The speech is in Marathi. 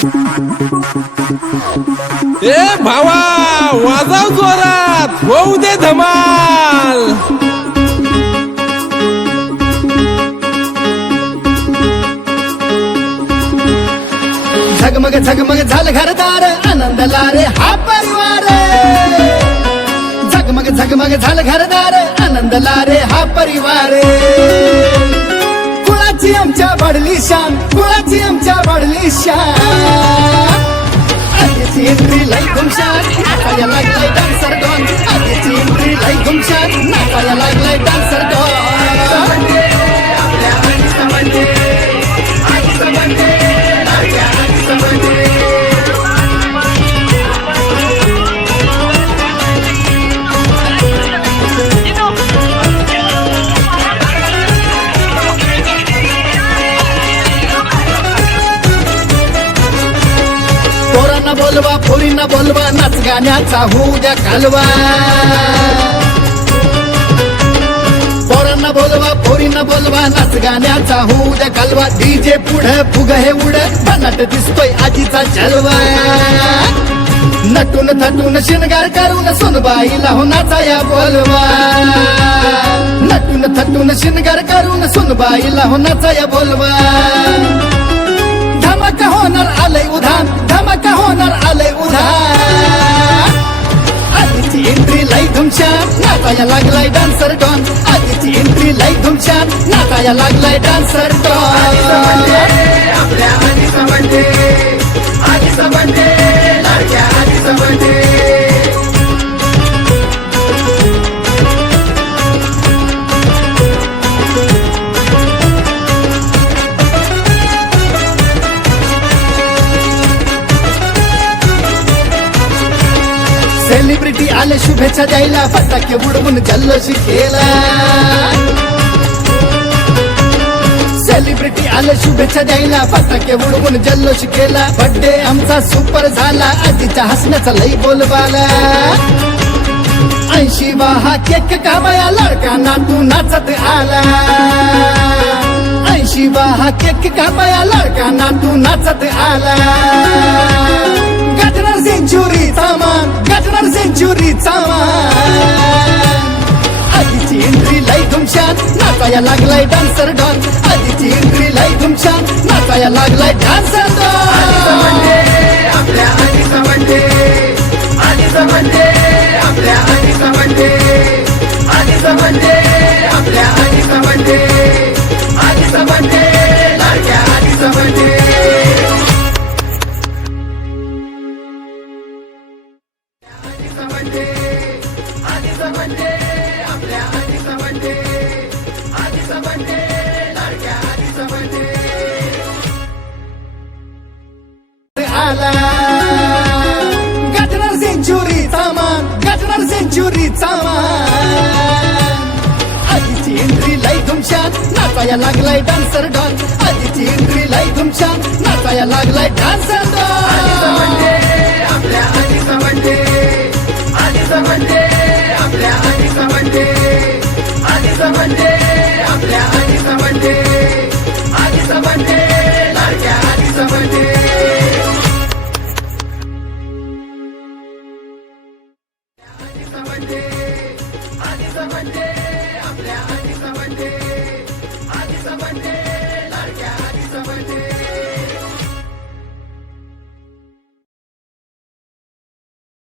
ए भावा वाजव जोरात, होऊ दे धमाल. झगमग झगमग झालं घरदार, आनंदला रे हा परिवार. झगमग झगमग झालं घरदार, आनंदला रे हा परिवार. कुळाची आमच्या वाढली शान, कुळाची आमच्या वाढली शान. आधीची एंट्री लाई घुमशान, नाचायला लागलाय डान्सर डॉन. आधीची एंट्री लाई घुमशान, नाचायला लागलाय डान्सर डॉन. पोरांना बोलवा, पोरींना बोलवा, नाच गाण्याचा होऊ द्या कालवा. पोरांना बोलवा, पोरींना बोलवा, नाच गाण्याचा होऊ द्या कालवा. डीजे पुढे फुग हे उड, बनाट दिसतोय आजीचा जलवा. नटून थटून शिनगार करून सुनबाईला हो नाचाया बोलवा. नटून थटून शिनगार करून सुनबाईला हो नाचाया बोलवा. धमाका होणार आलंय उधाण, धमाका होणार आलंय उधाण. आधीची एंट्री लाई धुमशान, नाचाया लागलाय डान्सर डॉन. आधीची एंट्री लाई धुमशान, नाचाया लागलाय डान्सर डॉन. आपल्या आधीचा बर्थडे, आधीचा बर्थडे, लाडक्या आधीचा बर्थडे. सेलिब्रिटी आले शुभेच्छा द्यायला, फटाके उडवून जल्लोष केला. सेलिब्रिटी आले शुभेच्छा द्यायला, फटाके उडवून जल्लोष केला. बर्थडे आमचा सुपर झाला, आजीच्या हसण्याचा लई बोलबाला. 80वा हा केक कामाया, लाडका नातू नाचत आला. 80वा हा केक कामाया, लाडका नातू नाचत आला. गाजणार सेंचुरीचा मान, गाजणार सेंचुरीचा मान. आधीची एंट्री लाई धुमशान, नाचाया लागलाय डान्सर डॉन. आधीची एंट्री लाई धुमशान, नाचाया लागलाय डान्सर डॉन. आपल्या आधीचा बर्थडे, आधीचा बर्थडे, आपल्या आधीचा बर्थडे, आधीचा बर्थडे, आपल्या आधीचा बर्थडे, आधीचा बर्थडे, लाडक्या आधीचा बर्थडे. आला गाजणार सेंचुरीचा मान, गाजणार सेंचुरीचा मान. आधीची एंट्री लाई धुमशान, नाचाया लागलाय डान्सर डॉन. आधीची एंट्री लाई धुमशान, नाचाया लागलाय डान्सर डॉन. आपल्या आधीचा बर्थडे, आधीचा बर्थडे, आपल्या आधीचा बर्थडे, आधीचा बर्थडे,